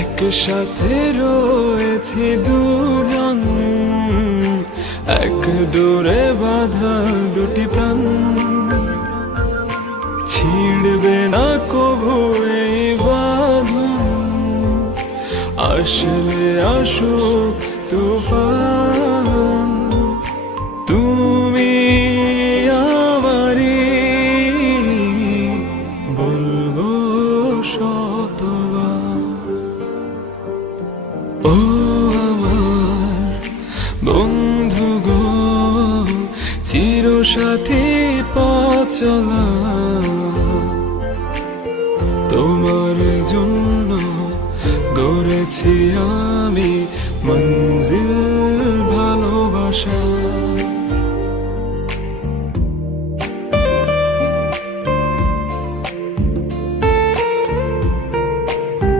একসাথে রয়েছি দুজন, এক ডোরে বাঁধা দুটি প্রাণ, ছিড়বে না কভু এই বাঁধন, আসলে আসুক তুফান। তুমি আমারই, বলবো শতবার। ও আমার বন্ধু গো, চিরসাথী পথ চলা, তোমার জন্য গড়েছি আমি